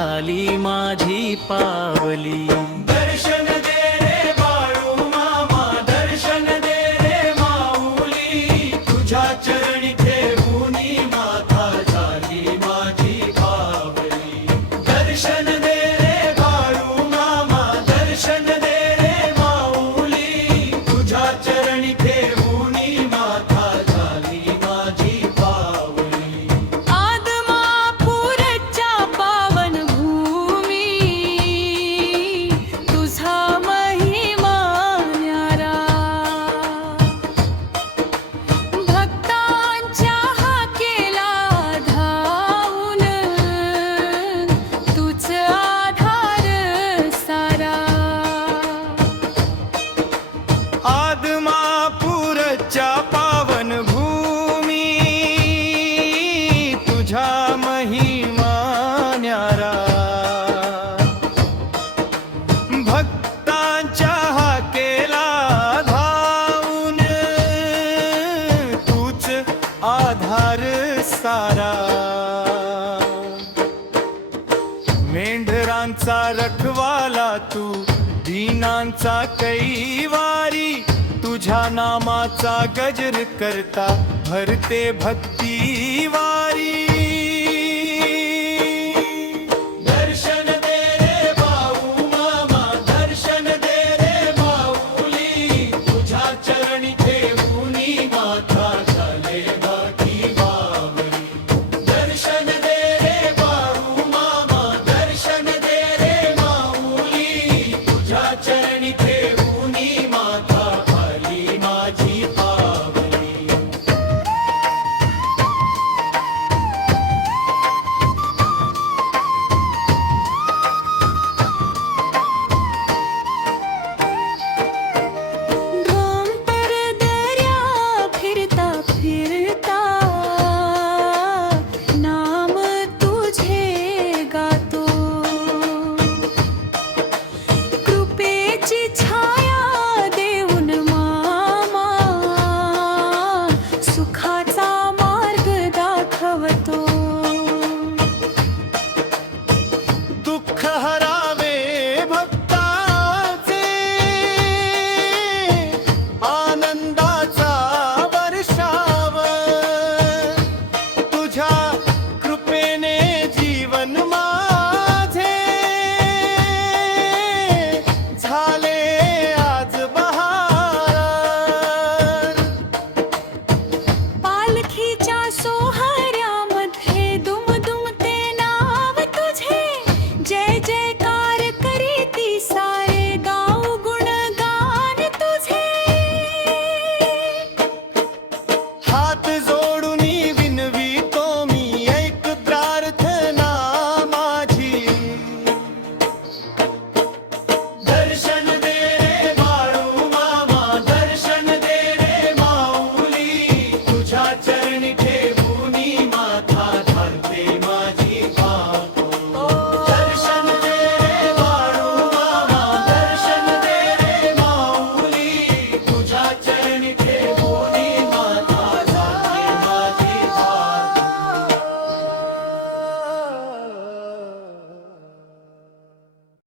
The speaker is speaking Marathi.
झाली माझी पावली. दर्शन दे रे बाळू मामा, दर्शन दे रे माऊली, तुझ्या चरणी ठेवूनी माथा झाली माझी पावली. दर्शन दे रे बाळू मामा, दर्शन दे रे माऊली, तुझ्या चरणी ठेवूनी माथा झाली माझी पावली. आदमापूरच्या पावन भूमी, तुझा महिमा न्यारा. भक्तांच्या हाकेला धावून, तूच आधार सारा. आदमापूरच्या पावन भूमी, तुझ्या महिमा न्यारा. भक्तांच्या हाकेला धावून, तूच आधार सारा. मेंढरांचा रखवाला तू, दीनांचा कैवारी, तुझ्या नामाचा गजर करता भरते भक्ती वारी. दर्शन दे रे बाळू मामा, दर्शन दे रे माऊली, तुझ्या चरणी ठेवूनी माथा झाले माझी पावली. दर्शन दे रे बाळू मामा, दर्शन दे रे माऊली, तुझ्या चरणी ठेवूनी माथा झाली माझी पावली. धामपर दर्या फिरता फिरता, नाम तुझे गातो. कृपेची छाया देऊन मामा, सुखाचा मार्ग दाखवतो. दुःख हरावे भक्ताचे, आनंदाचा वर्षाव, तुझ्या कृपेने जीवन माझे झाले आज बहार. पालखीच्या सोहऱ्यामध्ये दुमदुमते नाव तुझे. जय जयकार करीती सारे गाव गुणगान तुझे. हात जो